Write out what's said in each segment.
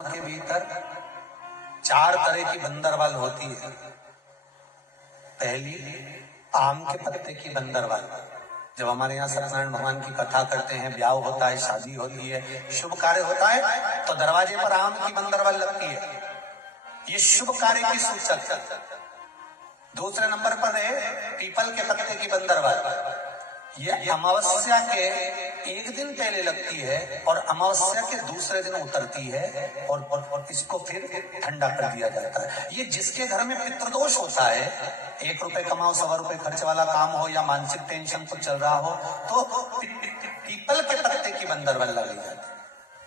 के भीतर चार तरह की बंदरवाल होती है। पहली, आम के पत्ते की बंदरवाल। जब हमारे यहाँ सत्यनारायण भगवान की कथा करते हैं, ब्याह होता है, शादी होती है, शुभ कार्य होता है, तो दरवाजे पर आम की बंदरवाल लगती है। ये शुभ कार्य की सूचक। दूसरे नंबर पर है पीपल के पत्ते की बंदरवाल। ये अमावस्या के एक दिन पहले लगती है और अमावस्या के दूसरे दिन उतरती है और इसको फिर ठंडा कर दिया जाता है। ये जिसके घर में पितृदोष होता है, 1 रुपए कमाओ 1.25 रुपए खर्च वाला काम हो या मानसिक टेंशन कुछ चल रहा हो, तो पीपल के पत्ते की बंदरवाल लगाई जाती है।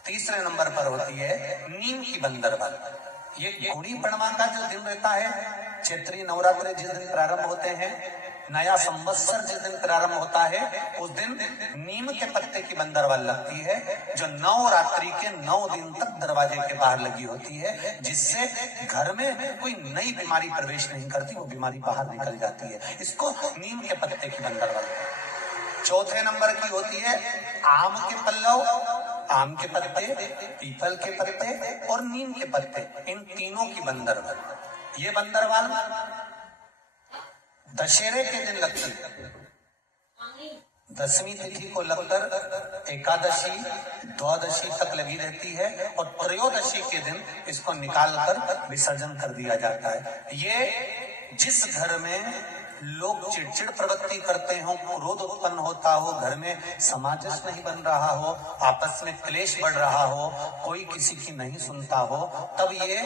तीसरे नंबर पर होती है नीम की बंदरवाल। ये गुड़ी पड़वा का जो दिन रहता है, चैत्री नवरात्रि जिस दिन प्रारंभ होते हैं, नया संवत्सर जिस दिन प्रारंभ होता है, उस दिन नीम के पत्ते की बंदरवाल लगती है, जो नवरात्रि के 9 दिन तक दरवाजे के बाहर लगी होती है, जिससे घर में कोई नई बीमारी प्रवेश नहीं करती, वो बीमारी बाहर निकल जाती है। इसको नीम के पत्ते की बंदरवाल। चौथे नंबर की होती है आम के पल्लव, आम के पत्ते, पीपल के पत्ते और नीम के पत्ते, इन तीनों की बंदरवाल। ये बंदरवाल दशहरे के दिन लगती है। 10वीं तिथि को लगकर एकादशी द्वादशी तक लगी रहती है और त्रयोदशी के दिन इसको निकालकर विसर्जन कर दिया जाता है। ये जिस घर में लोग चिड़चिड़ प्रवृत्ति करते हो, क्रोध उत्पन्न होता हो, घर में सामंजस्य नहीं बन रहा हो, आपस में क्लेश बढ़ रहा हो, कोई किसी की नहीं सुनता हो, तब ये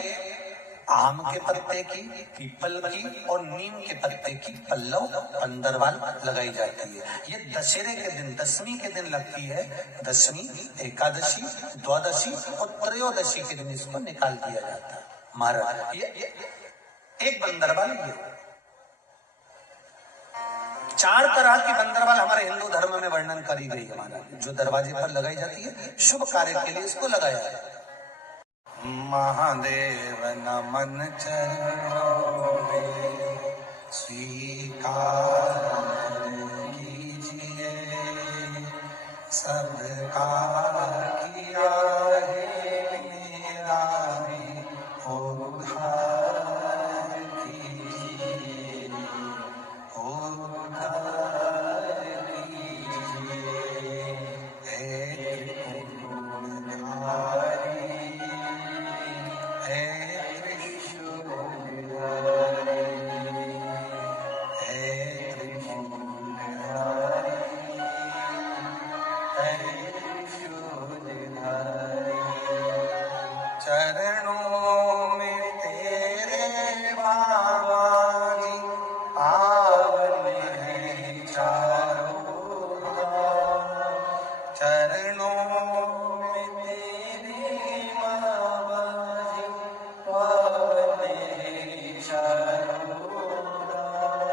आम के पत्ते की, पीपल की और नीम के पत्ते की पल्लव बंदरवाल लगाई जाती है। ये दशहरे के दिन 10वीं के दिन लगती है। 10वीं, एकादशी, द्वादशी और त्रयोदशी के दिन इसको निकाल दिया जाता है। महाराज ये एक बंदरवाल। ये 4 तरह की बंदरवाल हमारे हिंदू धर्म में वर्णन करी गई है महाराज, जो दरवाजे पर लगाई जाती है, शुभ कार्य के लिए इसको लगाया है। महादेव नमन चरणों में स्वीकार कीजिए, सबका किया है मेरा भी उद्धार कीजिए, उद्धार कीजिए, हे त्रिपुरारी, चरणों में तेरे बाबा जी पावन है चारों धाम। चरणों में तेरे बाबा जी पावन है चारों धाम।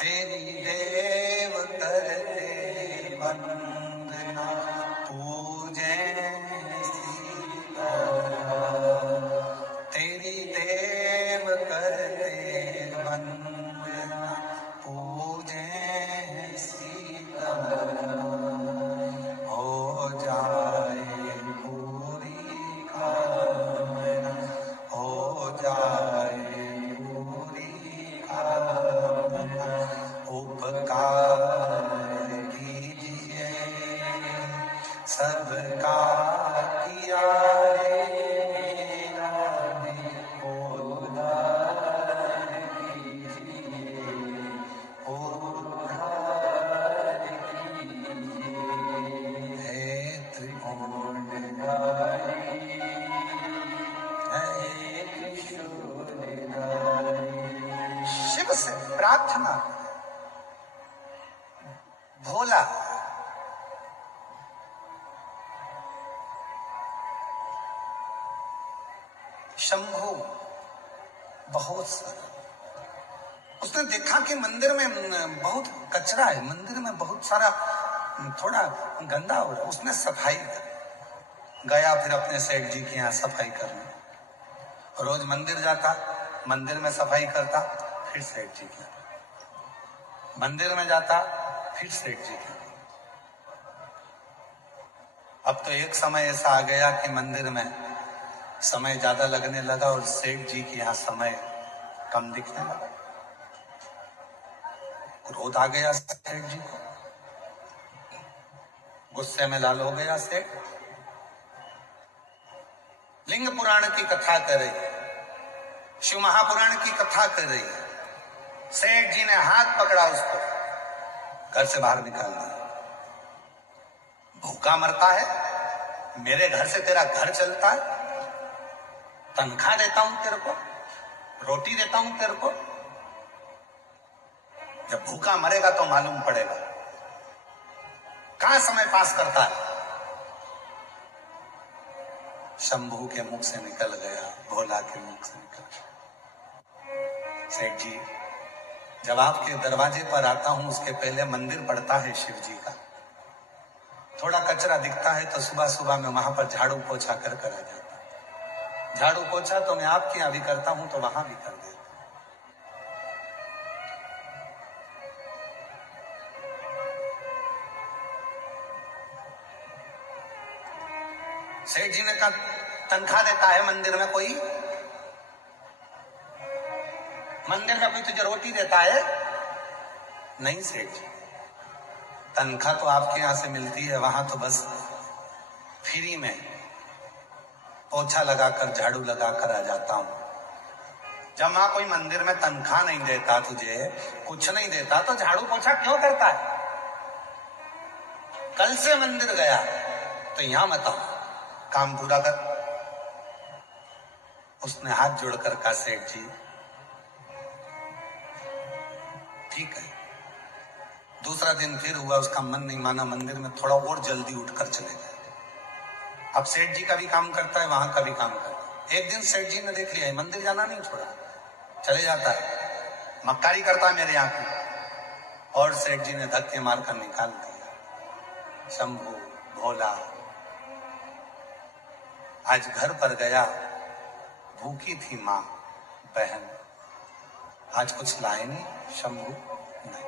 तेरी देव करते वंदना पूजे सबका किया है मेरा भी उद्धार कीजिए, उद्धार कीजिए, हे त्रिभुवनधारी, हे त्रिशूलधारी। शिव से प्रार्थना, भोला शंभू बहुत सारा। उसने देखा कि मंदिर में बहुत कचरा है, मंदिर में बहुत सारा थोड़ा गंदा हो रहा है। उसने सफाई कर गया, फिर अपने सेठ जी के यहाँ सफाई करने रोज मंदिर जाता, मंदिर में सफाई करता, फिर सेठ जी के यहाँ मंदिर में जाता, फिर सेठ जी के। अब तो एक समय ऐसा आ गया कि मंदिर में समय ज्यादा लगने लगा और सेठ जी के यहाँ समय कम दिखने लगा। क्रोध आ गया सेठ जी को, गुस्से में लाल हो गया सेठ। लिंग पुराण की कथा कर रही है, शिव महापुराण की कथा कर रही है। सेठ जी ने हाथ पकड़ा उसको, घर से बाहर निकाल दिया। भूखा मरता है, मेरे घर से तेरा घर चलता है, तनख्वाह देता हूं तेरे को, रोटी देता हूं तेरे को, जब भूखा मरेगा तो मालूम पड़ेगा कहां समय पास करता है। शंभू के मुख से निकल गया, भोला के मुख से निकल गया। सेठ जी, जब आपके दरवाजे पर आता हूं उसके पहले मंदिर पड़ता है शिव जी का। थोड़ा कचरा दिखता है तो सुबह सुबह मैं वहां पर झाड़ू पोछा कर आ जाता। झाड़ू पोछा तो मैं आपके यहां भी करता हूं तो वहां भी कर देता। सेठ जी ने कहा, तनख्वाह देता है मंदिर में कोई? मंदिर में कोई तुझे रोटी देता है? नहीं सेठ जी, तनख्वाह तो आपके यहां से मिलती है, वहां तो बस फ्री में पोछा लगाकर झाड़ू लगाकर आ जाता हूं। जब वहां कोई मंदिर में तनख्वाह नहीं देता, तुझे कुछ नहीं देता, तो झाड़ू पोछा क्यों करता है? कल से मंदिर गया तो यहां मत आओ, काम पूरा कर। उसने हाथ जोड़कर कहा, सेठ जी ठीक है। दूसरा दिन फिर हुआ, उसका मन नहीं माना, मंदिर में थोड़ा और जल्दी उठकर चले गए। अब सेठ जी का भी काम करता है, वहां का भी काम करता है। एक दिन सेठ जी ने देख लिया मंदिर जाना नहीं छोड़ा, चले जाता है, मक्कारी करता है मेरे यहाँ की। और सेठ जी ने धक्के मारकर निकाल दिया। शंभू, भोला आज घर पर गया, भूखी थी मां बहन, आज कुछ लाए नहीं। शंभू नहीं,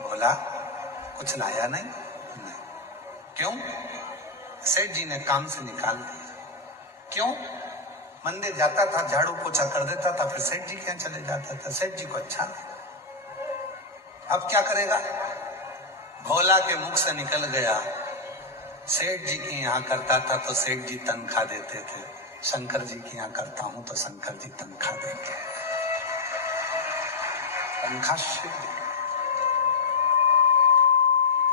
भोला कुछ लाया नहीं? नहीं। क्यों? सेठ जी ने काम से निकाल दिया। क्यों? मंदिर जाता था, झाड़ू पोछा कर देता था, फिर सेठ जी के यहाँ चले जाता था। सेठ जी को अच्छा नहीं। अब क्या करेगा? भोला के मुख से निकल गया, सेठ जी के यहाँ करता था तो सेठ जी तनख्वाह देते थे, शंकर जी के यहाँ करता हूं तो शंकर जी तनख्वाह देते। तनख्वाह शिव देगा,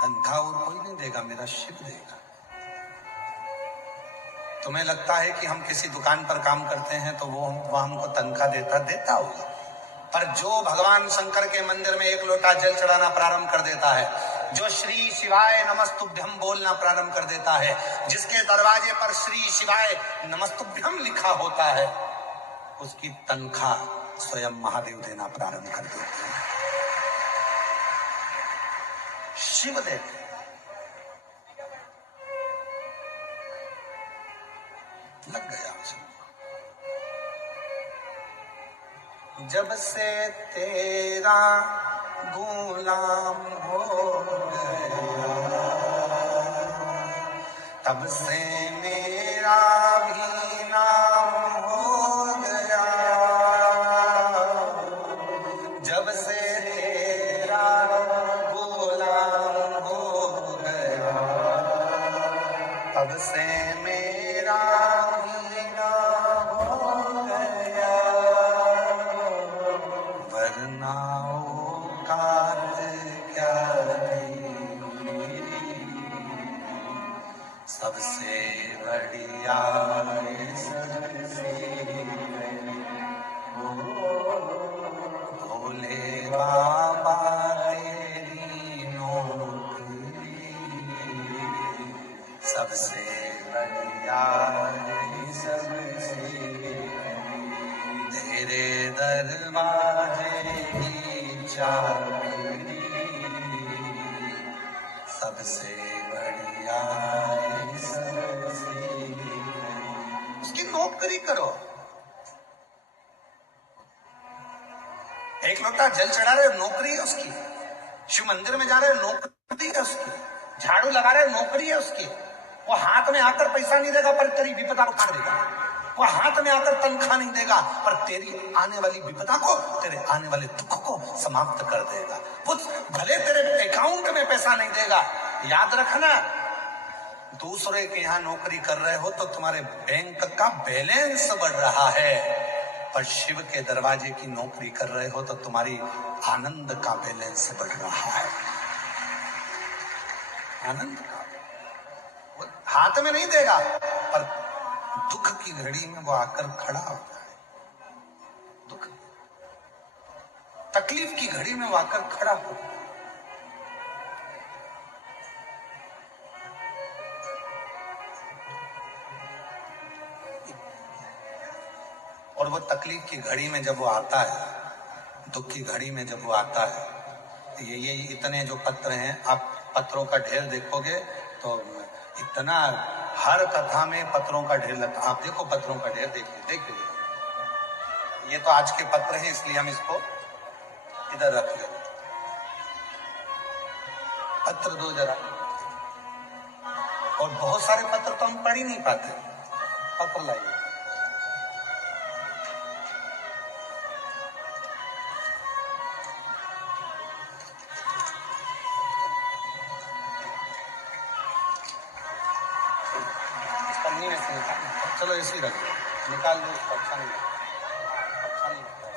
तनख्वाह और कोई नहीं देगा, मेरा शिव देगा। तुम्हें लगता है कि हम किसी दुकान पर काम करते हैं तो वो हमको तनख्वाह देता होगा, पर जो भगवान शंकर के मंदिर में एक लोटा जल चढ़ाना प्रारंभ कर देता है, जो श्री शिवाय नमस्तुभ्यम बोलना प्रारंभ कर देता है, जिसके दरवाजे पर श्री शिवाय नमस्तुभ्यम लिखा होता है, उसकी तनख्वाह स्वयं महादेव देना प्रारंभ कर देते हैं। शिव देते। लग गया उसे। जब से तेरा गुलाम हो गया, तब से मेरा भी नाम हो गया। जब से तेरा गुलाम हो गया, तब से मेरा भी नाम हो गया। वरना औकात क्या थी, सबसे बढ़िया सबसे भोले बाबा तेरी नौकरी, सबसे बढ़िया सबसे तेरे दरवाजे की चाबी, सबसे बढ़िया सबसे। उसकी नौकरी करो। एक लोटा जल चढ़ा रहे, नौकरी है उसकी। शिव मंदिर में जा रहे, नौकरी है उसकी। झाड़ू लगा रहे, नौकरी है उसकी। वो हाथ में आकर पैसा नहीं देगा पर तेरी विपदा को काट देगा। वो हाथ में आकर तनख्वाह नहीं देगा पर तेरी आने वाली विपदा को, तेरे आने वाले दुख को समाप्त कर देगा। वो भले तेरे अकाउंट में पैसा नहीं देगा, याद रखना दूसरे के यहाँ नौकरी कर रहे हो तो तुम्हारे बैंक का बैलेंस बढ़ रहा है, पर शिव के दरवाजे की नौकरी कर रहे हो तो तुम्हारी आनंद का बैलेंस बढ़ रहा है। आनंद का वो हाथ में नहीं देगा पर दुख की घड़ी में वो आकर खड़ा होता है। दुख तकलीफ की घड़ी में वो आकर खड़ा होता है। और वो तकलीफ की घड़ी में जब वो आता है, दुख की घड़ी में जब वो आता है, तो ये इतने जो पत्र हैं, आप पत्रों का ढेर देखोगे तो इतना, हर कथा में पत्रों का ढेर लगता। आप देखो पत्रों का ढेर, देखिए ये तो आज के पत्र हैं इसलिए हम इसको इधर रख ले। पत्र दो जरा, और बहुत सारे पत्र तो हम पढ़ ही नहीं पाते। पत्र लाइए। चलो ऐसे ही रख दो, निकाल दो इसको, अच्छा नहीं लगता, अच्छा नहीं लगता।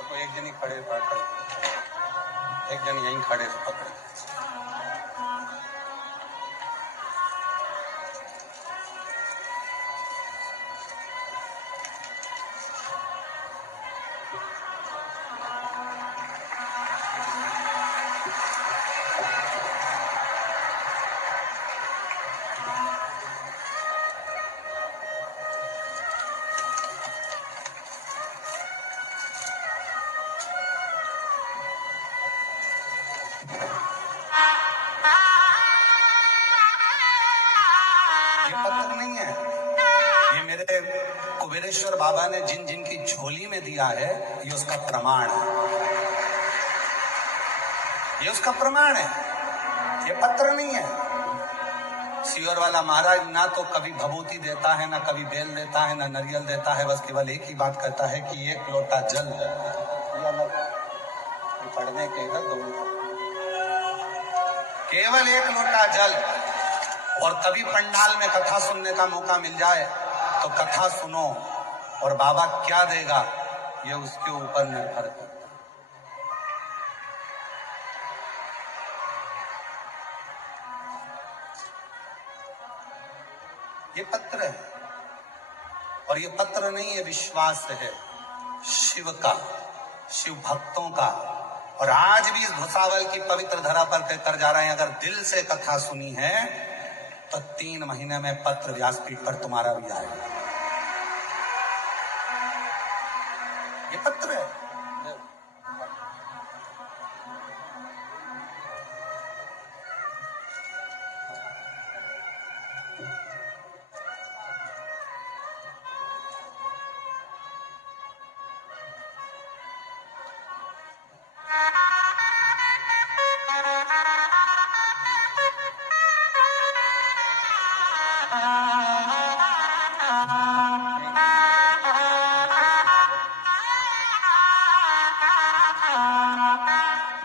तो एक जन ही खड़े पकड़, एक जन यहीं खड़े से पकड़। पत्थर नहीं है, ये मेरे कुबेरेश्वर बाबा ने जिन जिन की झोली में दिया है, ये उसका प्रमाण है। ये उसका प्रमाण है, ये पत्र नहीं है। सियोर वाला महाराज ना तो कभी भभूति देता है, ना कभी बेल देता है, ना नारियल देता है, बस केवल एक ही बात कहता है कि एक लोटा जल पढ़ने के इधर दो, केवल एक लोटा जल। और कभी पंडाल में कथा सुनने का मौका मिल जाए तो कथा सुनो, और बाबा क्या देगा ये उसके ऊपर निर्भर करता है। ये पत्र है, और ये पत्र नहीं, ये विश्वास है शिव का, शिव भक्तों का। और आज भी इस भुसावल की पवित्र धरा पर कहकर जा रहे हैं, अगर दिल से कथा सुनी है तो 3 महीने में पत्र व्यासपीठ पर तुम्हारा भी आएगा। ये पत्र है।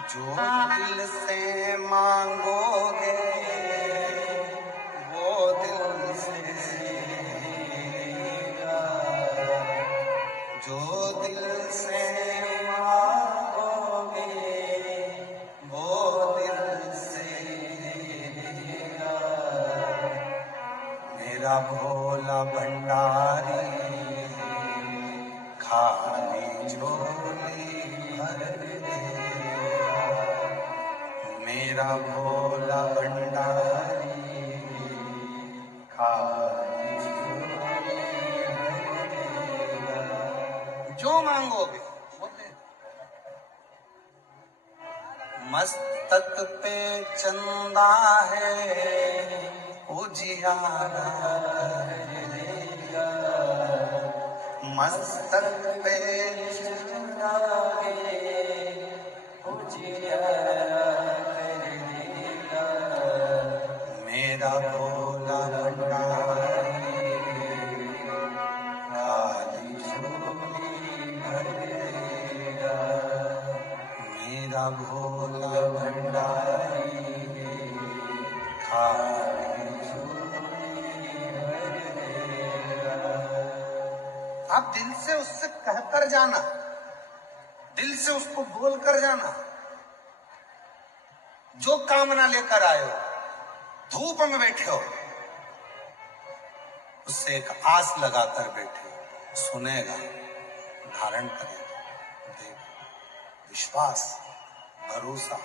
जो दिल से मांगोगे वो दिल से मिलेगा, जो दिल से मांगोगे वो दिल से मिलेगा। मेरा भोला भंडारी खाली झोली भर दे, मेरा भोला भंडारी खाली झोली भर देगा। जो मांगोगे वो दे। मस्तक पे चंदा है उजियारा है, मस्तक पे मेरा भोला भंडारी खाली झोली भरेगा, मेरा भोला भंडारी खाली झोली भरेगा। आप दिल से उससे कहकर जाना, दिल से उसको बोल कर जाना, जो कामना लेकर आए हो, धूप में बैठे हो, उससे एक आस लगाकर बैठे हो, सुनेगा, धारण करेगा, देगा। विश्वास, भरोसा,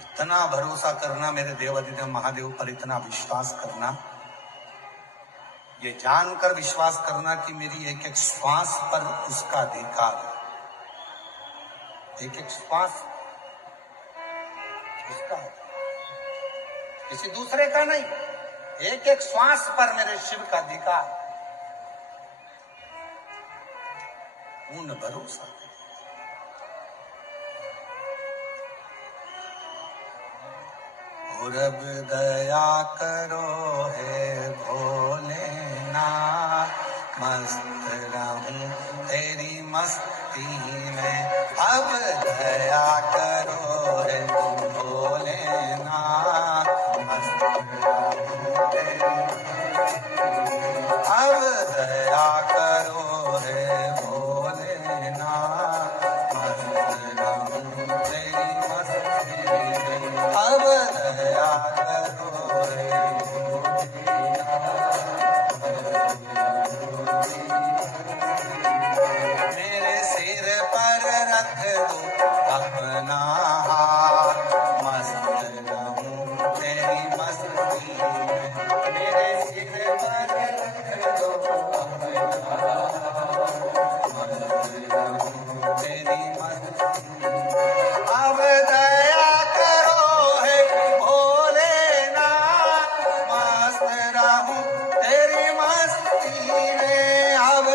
इतना भरोसा करना मेरे देवाधिदेव महादेव पर, इतना विश्वास करना, ये जानकर विश्वास करना कि मेरी एक एक श्वास पर उसका अधिकार है, एक एक श्वास उसका है, किसी दूसरे का नहीं, एक एक श्वास पर मेरे शिव का अधिकार, पूर्ण भरोसा। और अब दया करो है भोलेनाथ, मस्त रहूं तेरी मस्ती में, अब दया करो है भोलेनाथ, मस्त रहूं तेरी मस्ती में, अब दया करो है भोलेनाथ, मस्त रहूं तेरी मस्ती में, अब दया करो है मेरे सिर पर रख दो अपना हाथ, मस्त रहूं तेरी मस्ती में, मेरे सिर पर रख दो अपना हाथ, मस्त रहूं तेरी मस्ती में, अब दया करो है भोलेनाथ, मस्त रहूं तेरी मस्ती में, अब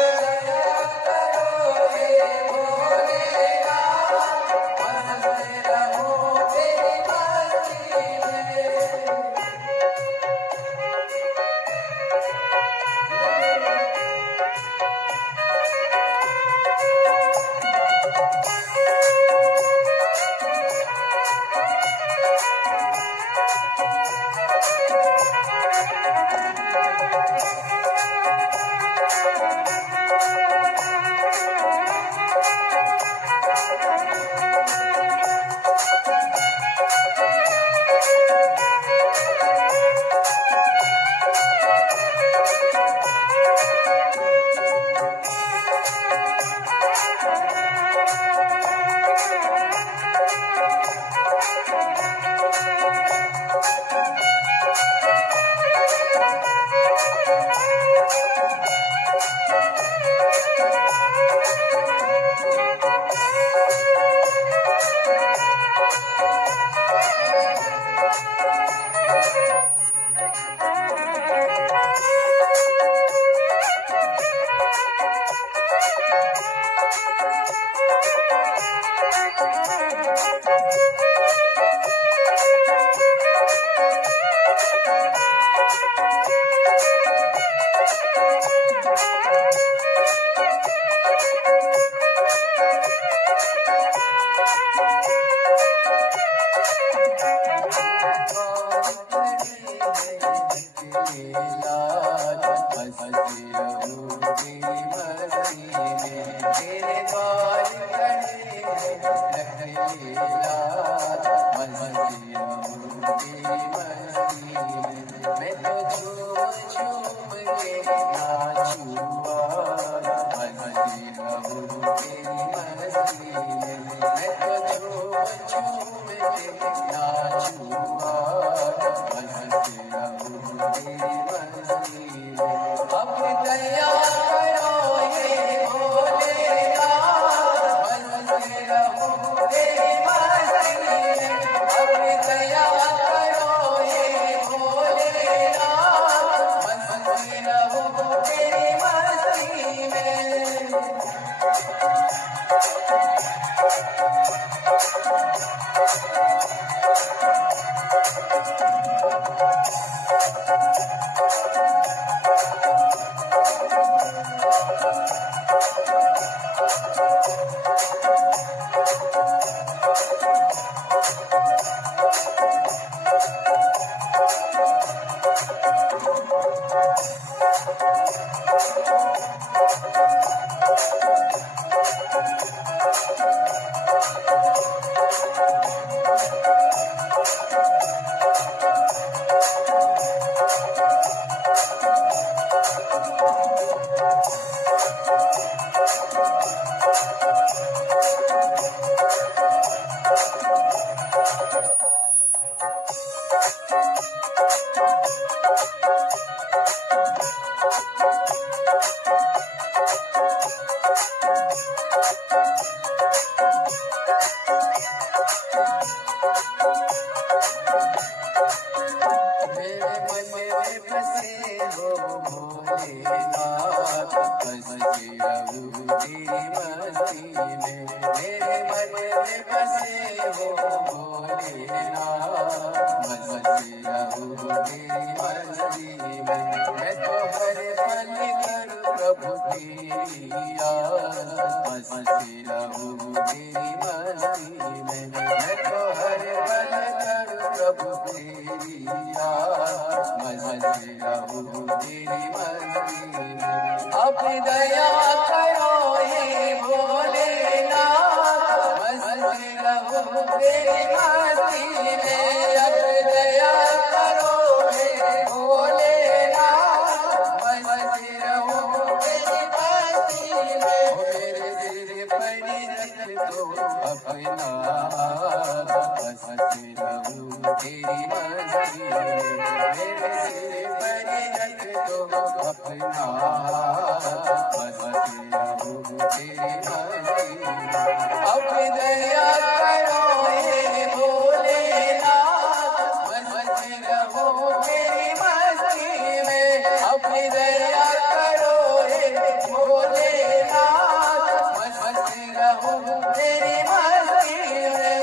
अब अपनी दया करो हे भोलेनाथ, मस्ती रहूं तेरी मस्ती में। अपनी दया करो हे भोलेनाथ, मस्ती रहूं तेरी मस्ती में। मेरे सिर पर रख दो अपना हाथ, मस्ती रहूं तेरी मस्ती में। मेरे सिर पर रख दो अपना हाथ, मस्ती रहूं तेरी मस्ती में। अपनी दया करो हे भोलेनाथ, मस्ती रहूं तेरी मस्ती में। अपनी दया करो हे भोलेनाथ, मस्ती रहूं तेरी मस्ती में।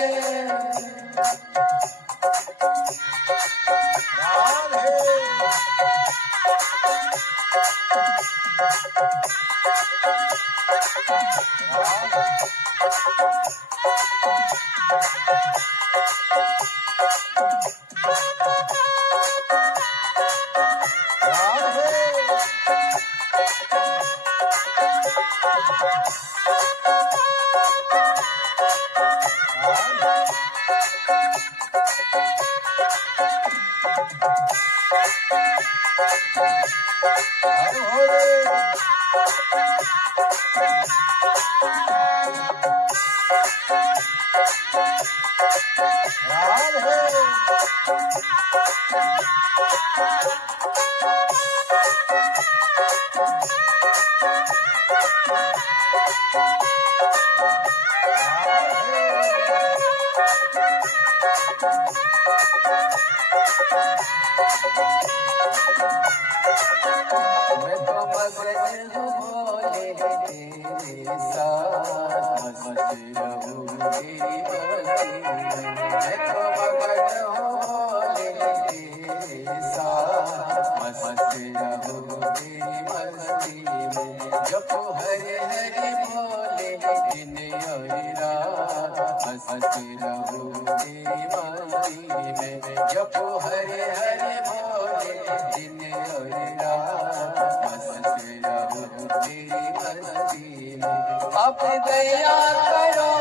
मैं तो मगन हूँ भोले तेरे साथ, मस्ती रहूं तेरी मस्ती में। मैं तो मगन हूँ भोले तेरे साथ, मस्ती रहूं तेरी मस्ती में। जपो हरे हरे भोले दिन और रात, मस्ती रहूं तेरी मस्ती में। जपो हरे हरे भोले दिन और रात, मस्ती रहूं तेरी मस्ती में। अपनी दया करो